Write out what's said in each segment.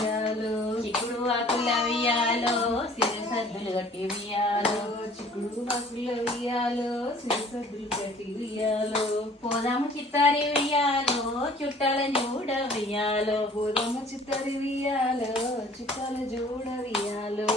ఉయ్యాలో చిక్కుడు ఆకుల ఉయ్యాలో సిరి సద్దులు కట్టి ఉయ్యాలో చిక్కుడు ఆకుల ఉయ్యాలో సిరి సద్దులు కట్టి ఉయ్యాలో పోదాము చిత్తారి ఉయ్యాలో చుట్టాల చూడ ఉయ్యాలో పోదాము చిత్తరి ఉయ్యాలో చుట్టాల జోడ ఉయ్యాలో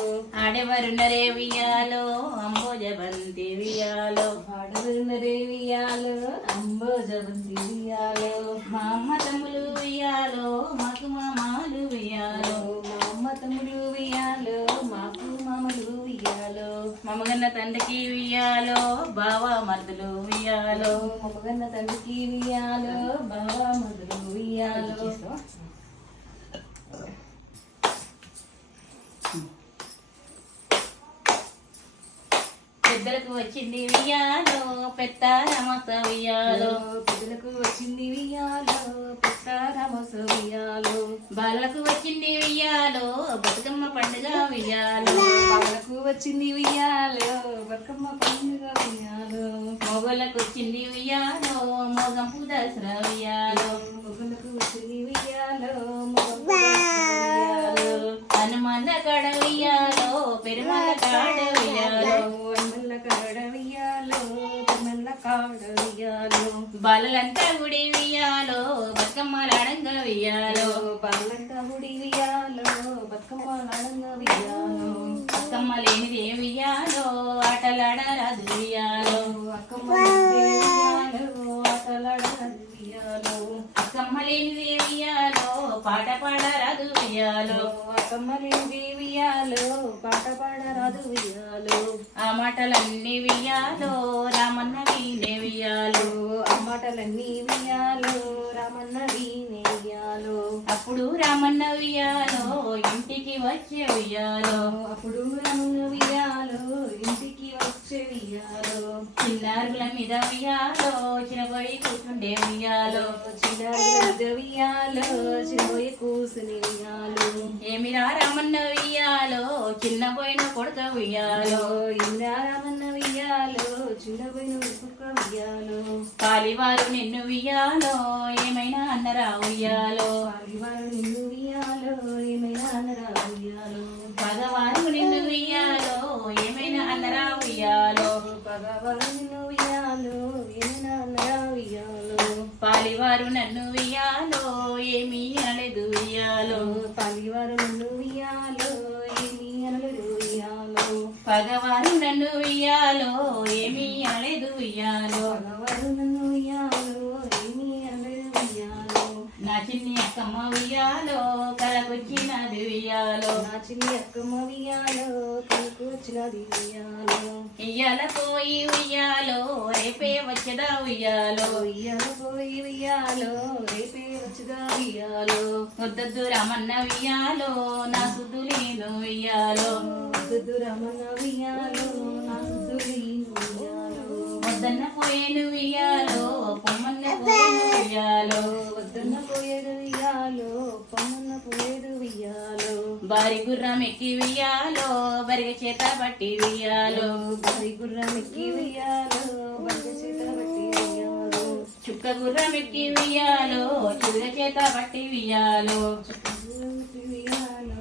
ఆడెవరున్నరే ఉయ్యాలో అంబోజ బంతి ఉయ్యాలో ఆడవరున్నరే ఉయ్యాలో అంబోజబంతి ఉయ్యాలో మా అమ్మ తమ్ములు ఉయ్యాలో మాకు మామాలు ఉయ్యాలో మా అమ్మ తమ్ముడు ఉయ్యాలో మాకు మామలు ఉయ్యాలో మమ్మగన్న తండ్రికి ఉయ్యాలో బావ మరుదులు ఉయ్యాలో మమ్మగన్న తండ్రికి ఉయ్యాలో బావా మధులు ఉయ్యాలో పెద్దలకు వచ్చింది ఉయ్యాలో పెద్ద రమస ఉయ్యాలో పెద్దలకు వచ్చింది ఉయ్యాలో పెద్ద రమస ఉయ్యాలో బాలకు వచ్చింది ఉయ్యాలో బతుకమ్మ పండుగ ఉయ్యాలో బాలకు వచ్చింది ఉయ్యాలో బతుకమ్మ పండుగ ఉయ్యాలో మొగోళ్ళకు వచ్చింది ఉయ్యాలో మోగంపు దసరా ఉయ్యాలో మొగలకు వచ్చింది ఉయ్యాలో హనుమన్న కడ ఉయ్యాలో పెరుమల కాడ ఉయ్యాలో మల్ల కాడ ఉయ్యాలో మల్ల కాడ ఉయ్యాలో బాలలంతా గుడి ఉయ్యాలో బతుకమ్మలాడంగా ఉయ్యాలో బాలంతా గుడి ఉయ్యాలో బతుకమ్మ నాడంగా ఉయ్యాలో అక్కమ్మ లేనిది ఉయ్యాలో ఆటలాడరాదు ఉయ్యాలో అక్కమ్మ ఉయ్యాలో ఆటలాడరాదు ఉయ్యాలో అక్కమ్మ లేనిది ఉయ్యాలో పాట పాడరాదు ఉయ్యాలో అక్కమ్మ లేనిది ఉయ్యాలో పాట పాడరాదు ఉయ్యాలో ఆ మాటలన్నీ ఉయ్యాలో రామన్న వీణే ఉయ్యాలో ఆ మాటలన్నీ ఉయ్యాలో రామన్న వీణే ఉయ్యాలో అప్పుడు రామన్న ఉయ్యాలో ఇంటికి వచ్చే ఉయ్యాలో అప్పుడు రామన్న ఉయ్యాలో ఇంటికి వచ్చే ఉయ్యాలో చిన్నారుల మీద ఉయ్యాలో చిరబడి కూర్చుండే ఉయ్యాలో చిన్న ఉయ్యాలో చిన్నబోయి కూసుని ఉయ్యాలో ఏమిరా రామన్న ఉయ్యాలో చిన్న పోయిన కొడుక ఉయ్యాలో ఇంద్రా రామన్న ఉయ్యాలో చిన్నబోయిన కుక్క ఉయ్యాలో పాలివారు నిన్ను ఉయ్యాలో ఏమైనా అన్నరా ఉయ్యాలో వారు నిన్ను ఉయ్యాలో ఏమైనా అనరా ఉయ్యాలో పగవారు నిన్ను ఉయ్యాలో ఏమైనా అన్నరా ఉయ్యాలో పగవారు నిన్ను ఉయ్యాలో ఏమైనా అనరా ఉయ్యాలో పాలివారు నన్ను ఉయ్యాలో ఏమీ అనలేదు ఉయ్యాలో పలివారు నిన్ను ఉయ్యాలో ఏమీ అనలేదు ఉయ్యాలో పగవారు నన్ను ఉయ్యాలో ఏమీ అనలేదు ఉయ్యాలో పగవారు నన్ను ఉయ్యాలో ఏమీ అనలేదు ఉయ్యాలో నా చిన్ని అక్కమ్మ ఉయ్యాలో కలకొచ్చినది ఉయ్యాలో నా చిన్ని అక్కమ్మ ఉయ్యాలో కనుకు వచ్చినది ఉయ్యాలో ఇయ్యాల పోయి ఉయ్యాలో రేపే వచ్చదా ఉయ్యాలో ఉయ్యాల పోయి ఉయ్యాలో రేపే వచ్చుగా ఉయ్యాలో వద్దొద్దు రామన్న ఉయ్యాలో నా సుద్దు లేను ఉయ్యాలో వద్దు రమణ ఉయ్యాలో నా సుద్దులీను ఉయ్యాలో వద్దన్న పోయేను ఉయ్యాలో పొమ్మన్న పోయేను ఉయ్యాలో వద్దన్న పోయేడు ఉయ్యాలో పొమ్మన్న పోయేడు ఉయ్యాలో బారి గుర్రం ఎక్కి ఉయ్యాలో బరిగ చేత పట్టి ఉయ్యాలో బరి గుర్రం ఎక్కి ఉయ్యాలో బరి చేత బట్టి ఉయ్యాలో చుక్క గుర్రం ఎక్కి ఉయ్యాలో చుక్క చేత పట్టి ఉయ్యాలో ఉయ్యాలో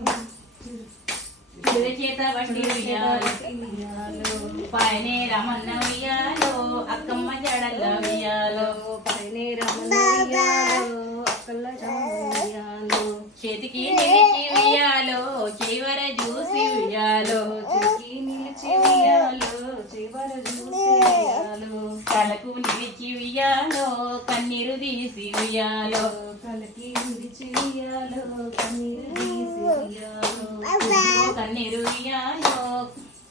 చుక్క చేత పట్టి ఉయ్యాలో ఉయ్యాలో పాయనే రామన్న ఉయ్యాలో అక్కమ్మ జడల్ల ఉయ్యాలో పైనే రమణ ఉయ్యాలో అక్కల ఉయ్యాలో చేతికి నిలిచి ఉయ్యాలో చివర చూసి ఉయ్యాలో చెక్కి నిలిచి ఉయ్యాలో చివర చూసి ఉయ్యాలో తలకు నిలిచి ఉయ్యాలో కన్నీరు తీసి ఉయ్యాలో తలకి నిలిచి ఉయ్యాలో కన్నీరు తీసి ఉయ్యాలో కన్నీరు ఉయ్యాలో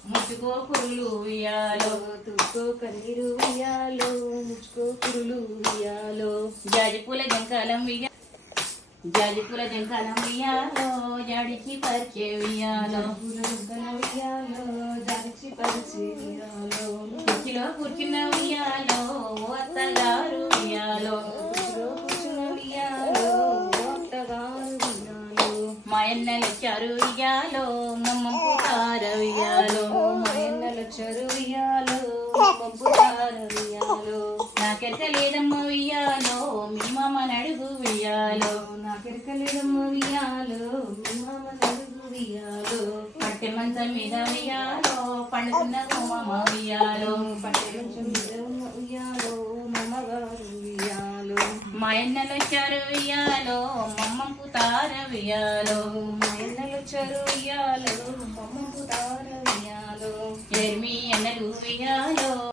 ముట్టుకో కురులు ఉయ్యాలో తుక్కో కన్నీరు ఉయ్యాలో ముచ్చుకో కురులు ఉయ్యాలో జాజిపూల జంకాలం జాజిపూల జంకాలం ఉయ్యాలో జాడిచి పరిచే ఉయ్యాలో ఉయ్యాలో దాచి పరిచి ఉయ్యాలో కుర్చీలో కూర్చున్న ఉయ్యాలో ఓ అత్తగారు ఉయ్యాలో కూర్చున్న ఉయ్యాలో అత్తగారు ఉయ్యాలో మాయన్నలు వచ్చారు ఉయ్యాలో మమ్మ పుకార ఉయ్యాలో మా ఎన్నెల చెరు ఉయ్యాలో పంపుతారు ఉయ్యాలో నా నాకెరకలేదమ్మ ఉయ్యాలో మీ మామ నడుగు ఉయ్యాలో నాకెరకలేదమ్మ ఉయ్యాలో మీ మామ నడుగు ఉయ్యాలో పట్టె మంచం మీద ఉయ్యాలో పండుకున్న ఓ మామ ఉయ్యాలో పట్టె మంచం మీద ఉన్న ఉయ్యాలో మామగారు ఉయ్యాలో మా ఎన్నెలు వచ్చారు ఉయ్యాలో మమ్మకు తార ఉయ్యాలో మా ఎన్నెలు చెరు ఉయ్యాలో మమ్మకు తార ఉయ్యాలో ఎర్మి ఎన్నెలు ఉయ్యాలో